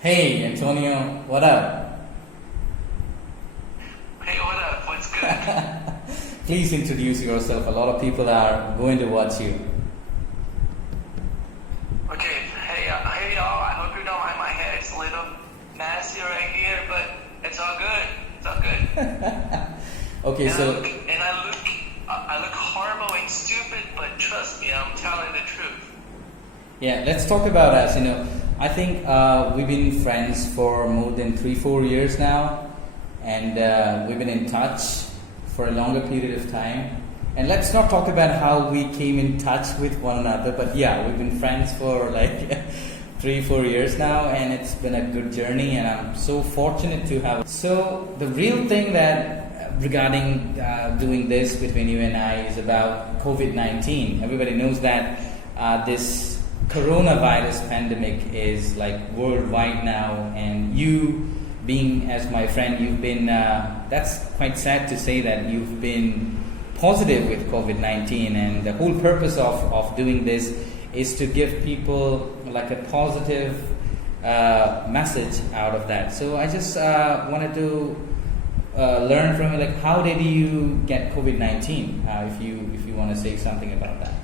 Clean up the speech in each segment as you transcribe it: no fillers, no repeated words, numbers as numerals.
Hey Antonio, what up? Hey, what up? What's good? Please introduce yourself. A lot of people are going to watch you. Okay, hey y'all. I hope you don't mind my hair. It's a little nasty right here, but it's all good. It's all good. Okay, And so I look horrible and stupid, but trust me, I'm telling the truth. yeah, let's talk about us. I think we've been friends for more than 3-4 years now, and we've been in touch for a longer period of time. And let's not talk about how we came in touch with one another, but yeah, we've been friends for like 3-4 years now, and it's been a good journey, and I'm so fortunate to have. So the real thing that regarding doing this between you and I is about COVID-19. Everybody knows that this coronavirus pandemic is like worldwide now, and you being as my friend, you've been that's quite sad to say that you've been positive with COVID-19, and the whole purpose of doing this is to give people like a positive message out of that. So I just wanted to learn from you, like, how did you get COVID-19? If you want to say something about that.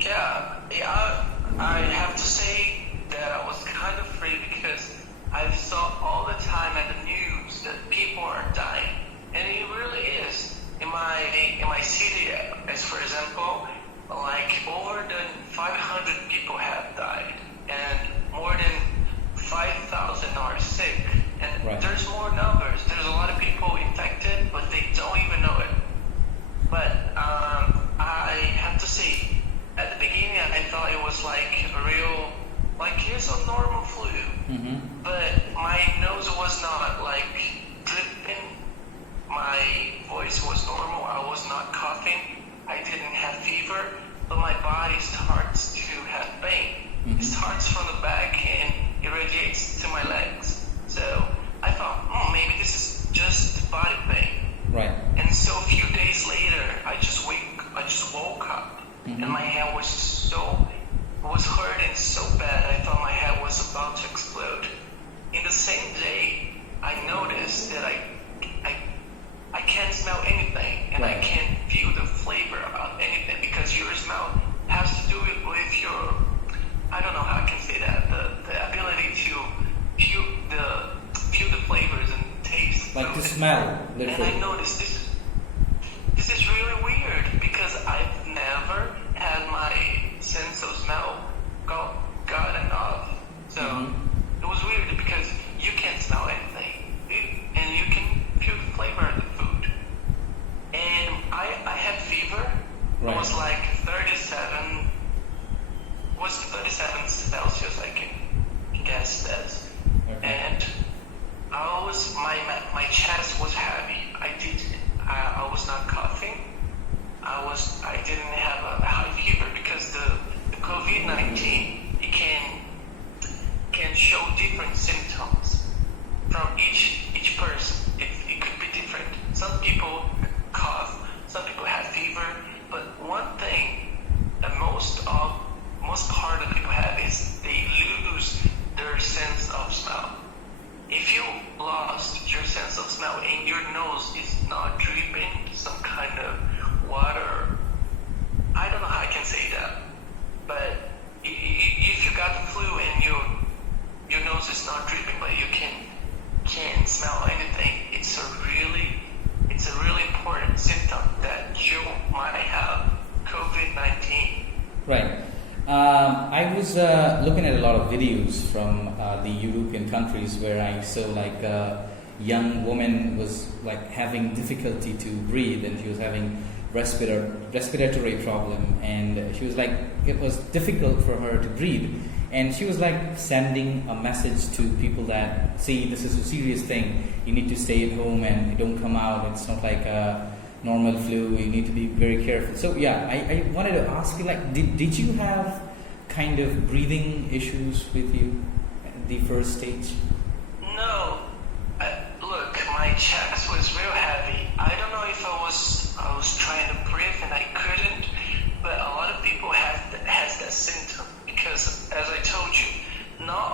Yeah, I have to say that I was kind of afraid because I saw all the time at the news that people are dying, and it really is. In my city, as for example, like over than 500 people have died, and more than 5,000 are sick, and Right. There's more numbers. There's a lot of people infected, but they don't even know it. But I have to say, at the beginning, I thought it was like a real, like it's a normal flu, but my nose was not like dripping. My voice was normal. I was not coughing. I didn't have fever, but my body starts to have pain. It starts from the back and it radiates to my legs. So I thought, maybe this is just body pain. Right. And so a few days later, I just woke up, and my head was hurting so bad. I thought my head was about to explode. In the same day, I noticed that I can't smell anything, and I Right. can't feel the flavor of anything, because your smell has to do with your, I don't know how I can say that, the ability to feel the flavors and taste. Like to food. smell, And I literally. noticed this is really weird, because I've never had my sense of smell gotten off. So it was weird because you can't smell anything, and you can feel the flavor of the food. And I had fever. Right. It was like 37 Celsius, I can guess that. Okay. And my chest was heavy. I was not coughing. I didn't have a high fever, because the COVID-19, it can show different symptoms from each person. It could be different. Some people cough, some people have fever, but one thing that most part of people have is they lose their sense of smell. If you lost your sense of smell and your nose is not dripping some kind of water, I don't know how I can say that, but if you got the flu and your nose is not dripping, but you can't smell anything, it's a really important symptom that you might have COVID-19. Right. I was looking at a lot of videos from the European countries where I saw like a young woman was like having difficulty to breathe, and she was having respiratory problem, and she was like, it was difficult for her to breathe, and she was like sending a message to people that, see, this is a serious thing, you need to stay at home and don't come out, it's not like a normal flu, you need to be very careful. So yeah, I wanted to ask you, like, did you have kind of breathing issues with you at the first stage? No, look, my chest was real heavy. I don't know if I was trying to breathe and I couldn't, but a lot of people has that symptom, because as I told you, not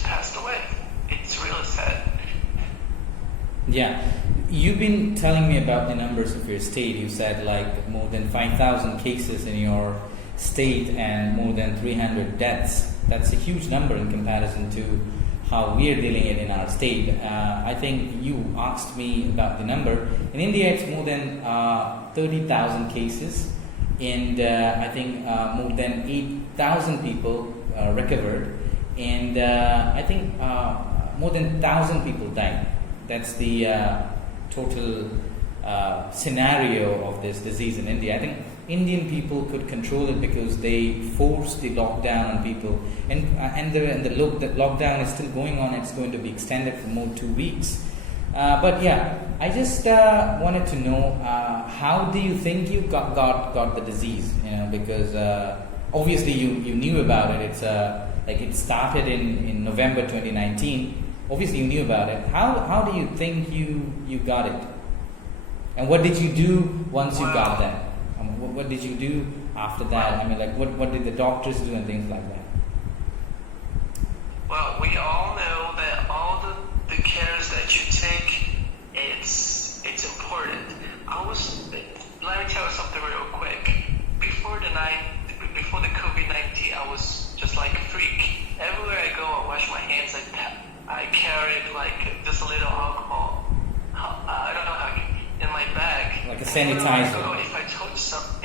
just passed away. It's really sad. Yeah, you've been telling me about the numbers of your state. You said like more than 5,000 cases in your state and more than 300 deaths. That's a huge number in comparison to how we are dealing it in our state. I think you asked me about the number. In India, it's more than 30,000 cases, and I think more than 8,000 people recovered, and I think more than 1,000 people died. That's the total scenario of this disease in India. I think Indian people could control it because they forced the lockdown on people, and the lockdown is still going on. It's going to be extended for more 2 weeks. But yeah, I just wanted to know how do you think you got the disease? You know, because obviously you knew about it. It's like it started in November 2019. Obviously you knew about it. How do you think you got it? And what did you do once you got that? What did you do after that? I mean, like, what did the doctors do and things like that? Well, we all know that all the cares that you take, it's important. Let me tell you something real quick. Before the COVID-19, I was just like a freak. Everywhere I go, I wash my hands. I carried like just a little alcohol. I don't know how. In my bag, like a sanitizer.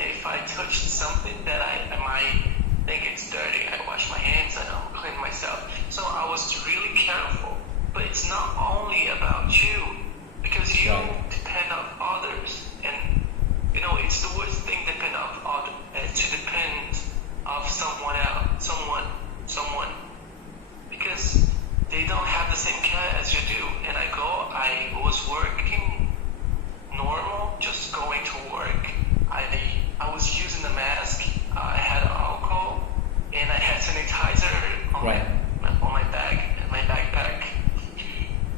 If I touch something that I might think it's dirty, I wash my hands and I'll clean myself. So I was really careful. But it's not only about you, because you depend on others, and you know it's the worst thing to depend on others, to depend of someone else, someone, because they don't have the same care as you do. And I was working normal, just going to work. I was using the mask. I had alcohol, and I had sanitizer on my bag and my backpack.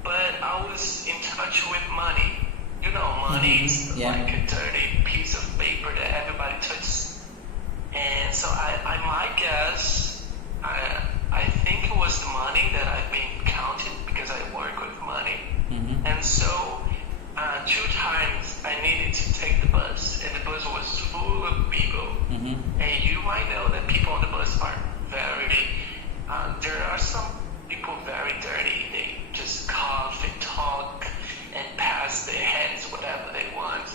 But I was in touch with money. You know, money is like a dirty piece of paper that everybody touches. And so I might guess, I think it was the money that I've been counting because I work with money. Mm-hmm. And so 2 times I needed to take the bus, and the bus was full of people. Mm-hmm. And you might know that people on the bus are very, there are some people very dirty. They just cough and talk and pass their hands whatever they want.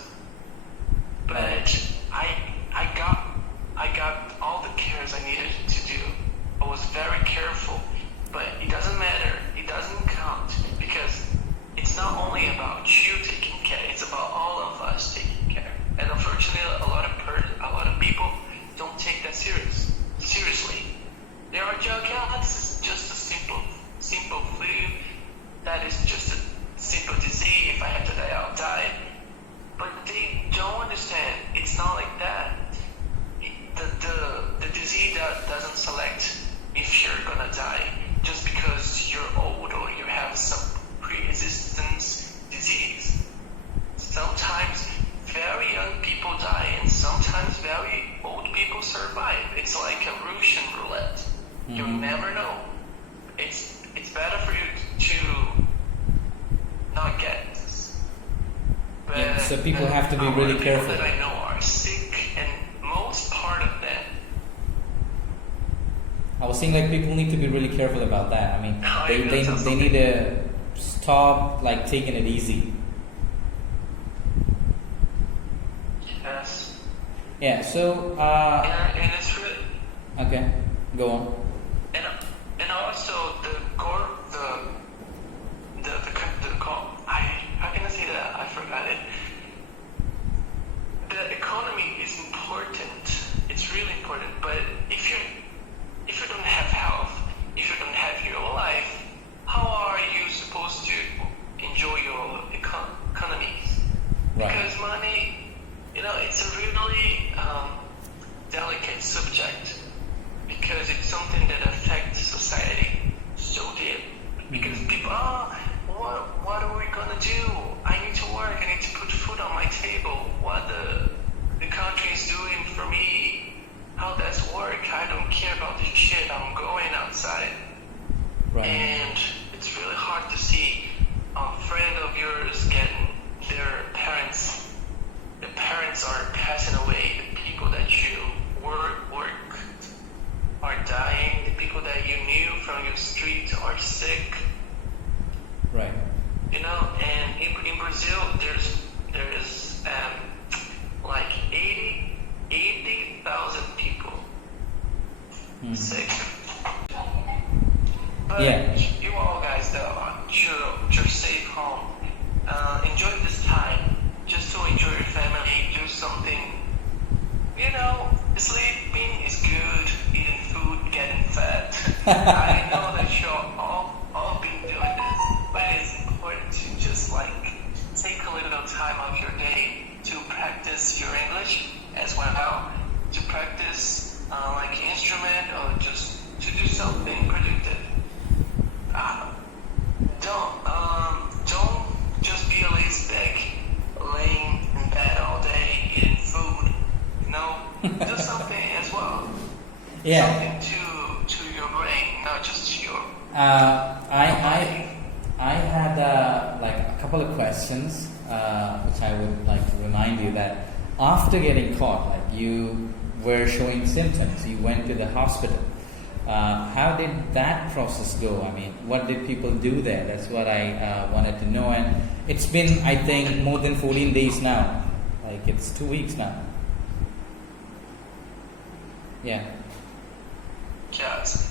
But I got all the cares I needed to do. I was very careful, but it doesn't matter. It doesn't count, because it's not only about you taking care, it's about all of us taking care. And unfortunately, a lot of people don't take that seriously. There are jokes, it's just a simple flu. That is just a simple disease. If I have to die, I'll die. But they don't understand. It's not like that. The disease doesn't select if you're gonna die just because you're old or you have some pre-existence disease. Sometimes very young people die, and sometimes very old people survive. It's like a Russian roulette. Mm-hmm. You never know. It's better for you to not get this. But so people have to be really careful. People that I know are sick, and most part of them. I was saying, like, people need to be really careful about that. I mean, they need to stop like taking it easy. Yes. Yeah. So. And it's really. Okay. Go on. And also how can I say that? I forgot it. The economy is important. It's really important. But if you don't have health, if you don't have your life, how are you supposed to enjoy your economies? Right. Because money, it's a really delicate subject, because it's something the street are sick, Right. and in Brazil there's like 80,000 people Mhm. sick. But Yeah. you all guys though, you're safe home. Enjoy this time just to enjoy your family, do something. Sleeping is good, eating food, getting fat. I know that you're all been doing this, but it's important to just take a little time of your day to practice your English as well, to practice like an instrument or just to do something productive. Don't just be a lazy bag, laying in bed all day eating food. Do something as well. Yeah. Something to your brain, not just your. I had a couple of questions which I would like to remind you that after getting caught, you were showing symptoms, you went to the hospital. How did that process go? I mean, what did people do there? That's what I wanted to know. And it's been, I think, more than 14 days now. It's 2 weeks now. Yeah. Yes.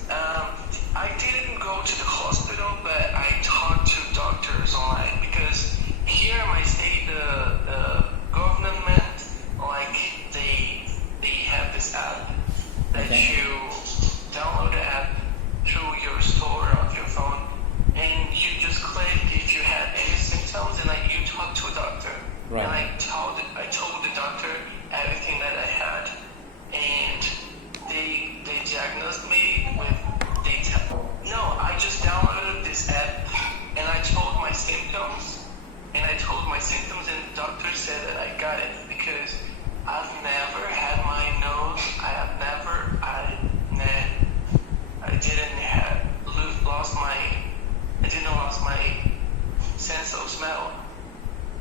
I didn't go to the hospital, but I talked to doctors online because here in my state, the government, they have this app that Okay. you download the app through your store of your phone, and you just click if you have any symptoms, and you talk to a doctor. Right. And I told the doctor everything that I had, and they diagnosed me with I just downloaded this app and I told my symptoms and the doctor said that I got it because I've never had my nose, I didn't lost my sense of smell,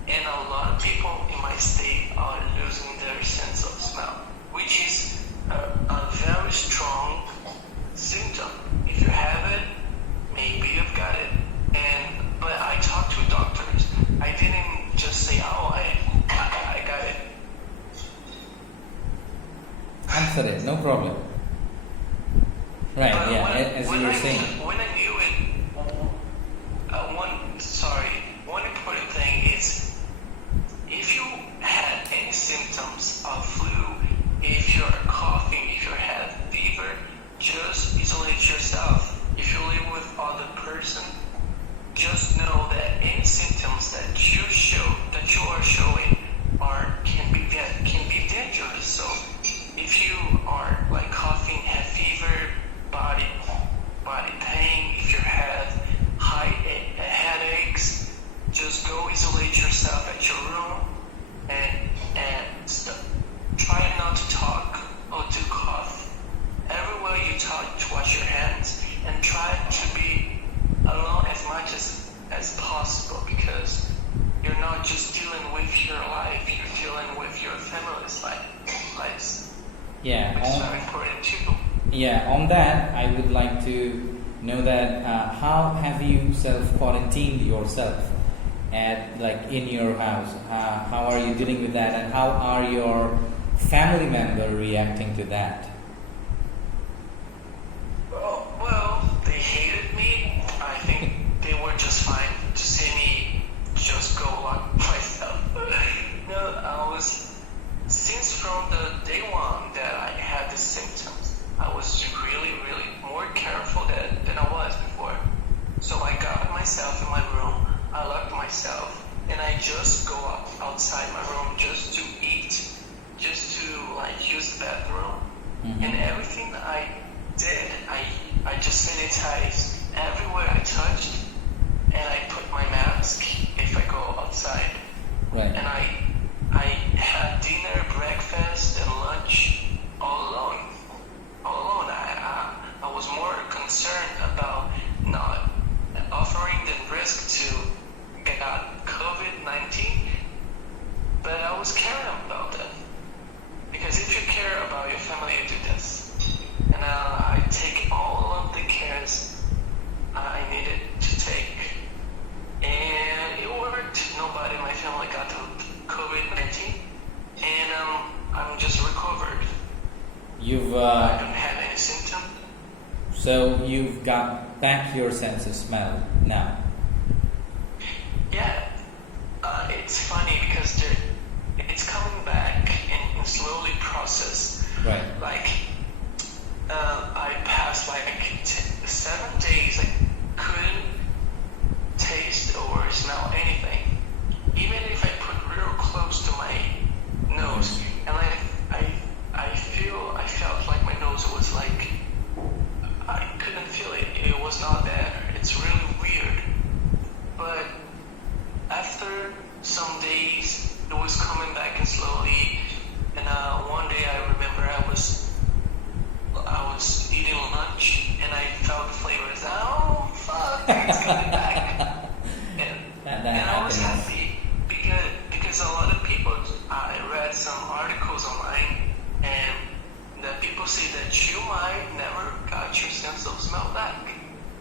and a lot of people in my state are losing their sense of smell, which is a very strong symptom. If you have it, maybe you've got it. But I talked to doctors. I didn't just say, "Oh, I got it." Answer it, no problem. Right, But yeah, as you were saying. when I knew it, one important thing is if you had any symptoms of flu, if you're coughing, if you have fever, just isolate yourself. If you live with other person, just know that any symptoms that you are showing can be dangerous. So if you are coughing, have fever, body pain, if you have headaches, just go isolate yourself at your room and try not to talk or to cough. Everywhere you touch, wash your hands and try to be alone as much as possible, because you're not just dealing with your life, you're dealing with your family's lives. Yeah. Which is very important too. Yeah, on that, I would like to know that how have you self-quarantined yourself in your house? How are you dealing with that, and how are your family members reacting to that? Well, they hated me. I think they were just fine to see me just go lock myself. Since from the day one that I had the symptoms, I was really, really more careful than I was before. So I got myself in my room, I locked myself, and I just go outside my room just to eat, just to use the bathroom. So you've got back your sense of smell now. Yeah, it's funny because it's coming back in slowly process. Right. Like, I passed like 7 days. I couldn't taste or smell anything, even if I put real close to my nose, and I felt like my nose was like I couldn't feel it. It was not there. It's really weird. But after some days, it was coming back and slowly. And one day I remember I was eating lunch and I felt the flavors. Oh fuck! It's coming back. And I was happy because a lot of people. I read some articles online and that people say that you might never got your sense of smell back.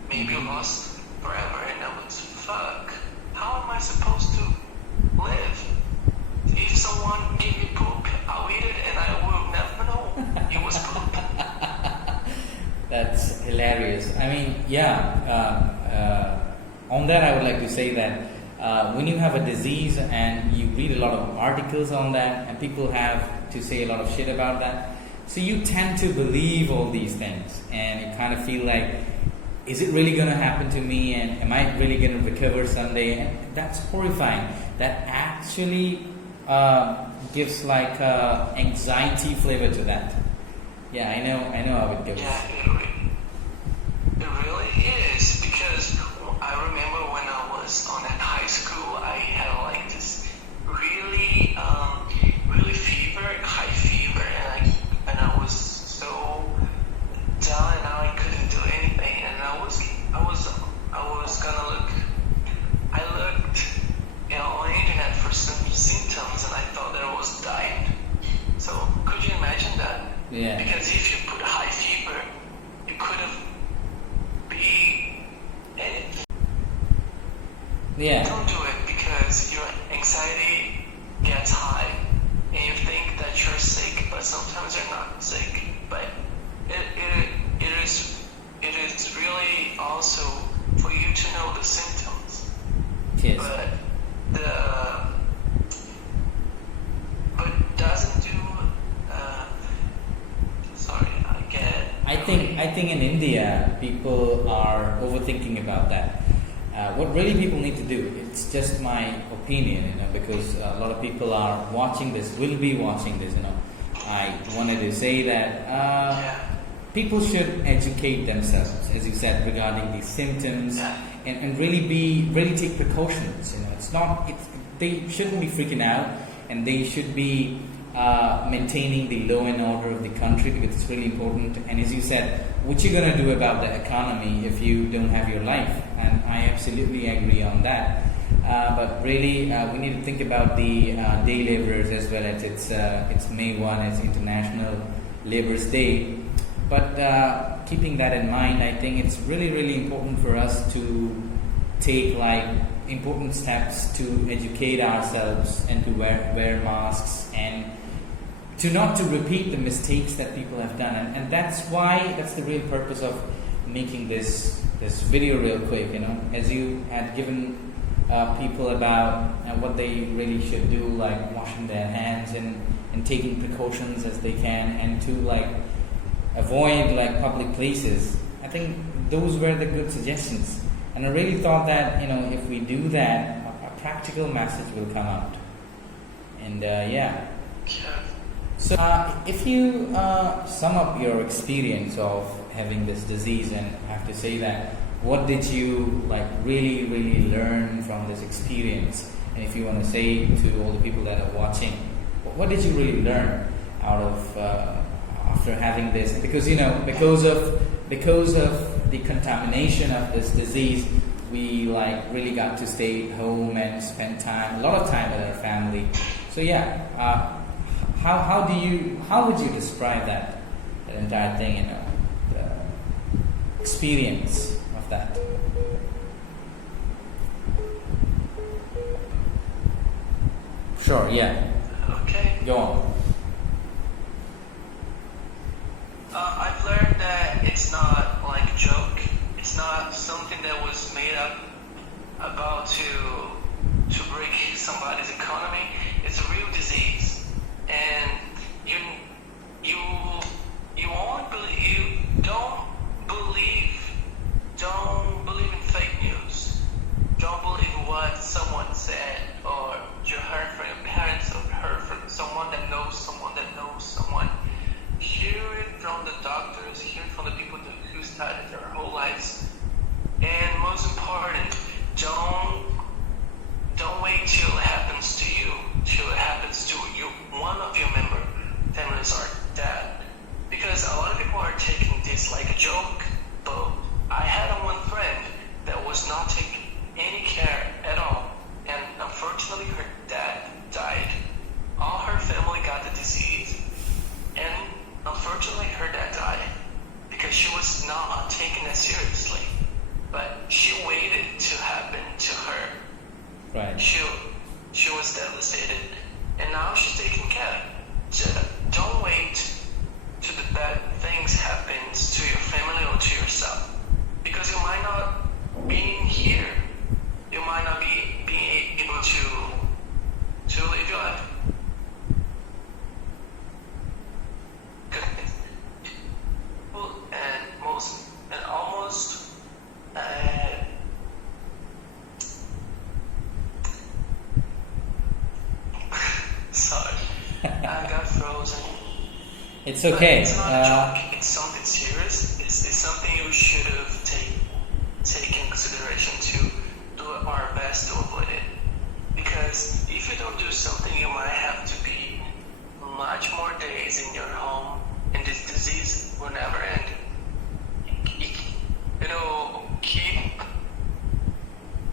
Maybe lost forever. And I was fuck. How am I supposed to live? If someone gave me poop, I'll eat it and I will never know it was poop. That's hilarious. I mean, on that I would like to say that when you have a disease and you read a lot of articles on that and people have to say a lot of shit about that, so you tend to believe all these things and you kind of feel like, is it really going to happen to me and am I really going to recover someday? And that's horrifying. That actually gives like anxiety flavor to that. Yeah, I know how it goes. Yeah, it really is, because I remember when I was on in high school, I had like this really, really high fever, and I was so down and I couldn't do anything, and I was gonna look. I looked, on the internet for some symptoms, and I thought that I was dying. So could you imagine that? Yeah. Because if you put high fever, it could have be anything. Yeah. Don't do it because your anxiety gets high and you think that you're sick, but sometimes you're not sick. But it is really also for you to know the symptoms. Yes. But doesn't do. Sorry, I get. I think in India people are overthinking about that. What really people need to do, it's just my opinion, because a lot of people are watching this, will be watching this, I wanted to say that people should educate themselves, as you said, regarding these symptoms, and really take precautions. They shouldn't be freaking out, and they should be maintaining the law and order of the country, because it's really important. And as you said, what you're going to do about the economy if you don't have your life? And I absolutely agree on that. But really, we need to think about the day laborers as well. As it's May 1, it's International Laborers Day. But keeping that in mind, I think it's really, really important for us to take important steps to educate ourselves and to wear masks and not to repeat the mistakes that people have done. And that's the real purpose of making this video real quick, as you had given people about what they really should do, like washing their hands and taking precautions as they can, and to avoid public places. I think those were the good suggestions, and I really thought that if we do that, a practical message will come out. And so if you sum up your experience of having this disease, and I have to say that, what did you really, really learn from this experience? And if you want to say to all the people that are watching, what did you really learn out of after having this? Because because of the contamination of this disease, we really got to stay at home and spend a lot of time with our family. So how would you describe that entire thing, the experience of that? Sure, yeah. Okay. Go on. I've learned that it's not It's not something that was made up about to break somebody's economy. It's a real disease, and you you won't believe. You don't believe in fake news. Don't believe what someone said, or you heard from your parents, or heard from someone that knows someone that knows someone. Hear it from the doctors, hear it from the people who studied their whole lives. And most important, don't wait till it happens to you, till it happens to you, one of your families are dead. Because a lot of people are taking this like a joke, but I had one friend that was not taking any care at all, and unfortunately her dad died. All her family got the disease, and unfortunately her dad died because she was not taking it seriously. But she waited to happen to her. Right. She was devastated, and now she's taking care. Don't wait till the bad things happens to your family or to yourself, because you might not be here. You might not be able to live your life. And almost sorry, I got frozen. It's okay. But it's not a joke. It's something serious. It's something you should have taken consideration to do our best to avoid it. Because if you don't do something, you might have to be much more days in your home, and this disease will never end. It'll keep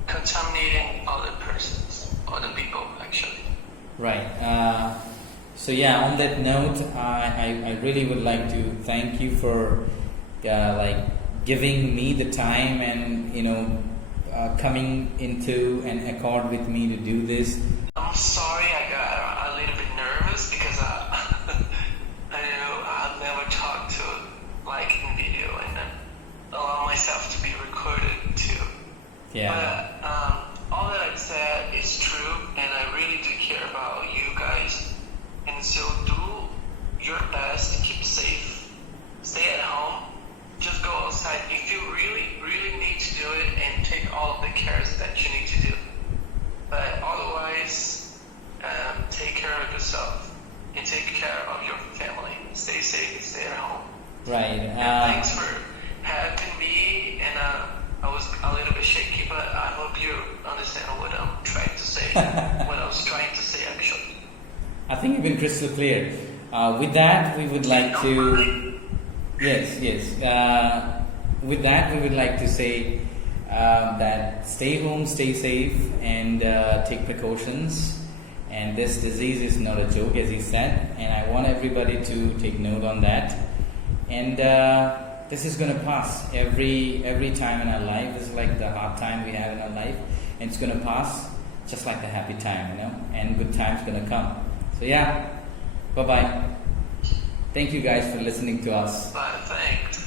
contaminating other persons, other people, actually. Right. So yeah, on that note, I really would like to thank you for like giving me the time and coming into an accord with me to do this. I'm sorry, I got a little bit nervous because I've never talked to like in video and allow myself to be recorded too. Yeah. But all that I've said is true, and I really do care about you guys. And so do your best to keep safe. Stay at home. Just go outside if you really, really need to do it, and take all of the cares that you need to do. But otherwise, take care of yourself and take care of your family. Stay safe and stay at home. Right. And thanks for having me. And I was a little bit shaky, but I hope you understand what I'm trying to say. What I was trying to say, actually. I think you've been crystal clear. With that, we would like to. Yes. With that, we would like to say that stay home, stay safe, and take precautions. And this disease is not a joke, as he said. And I want everybody to take note on that. And this is going to pass every time in our life. This is like the hard time we have in our life, and it's going to pass just like the happy time, and good time's going to come. So yeah, bye-bye. Thank you guys for listening to us. Bye, thanks.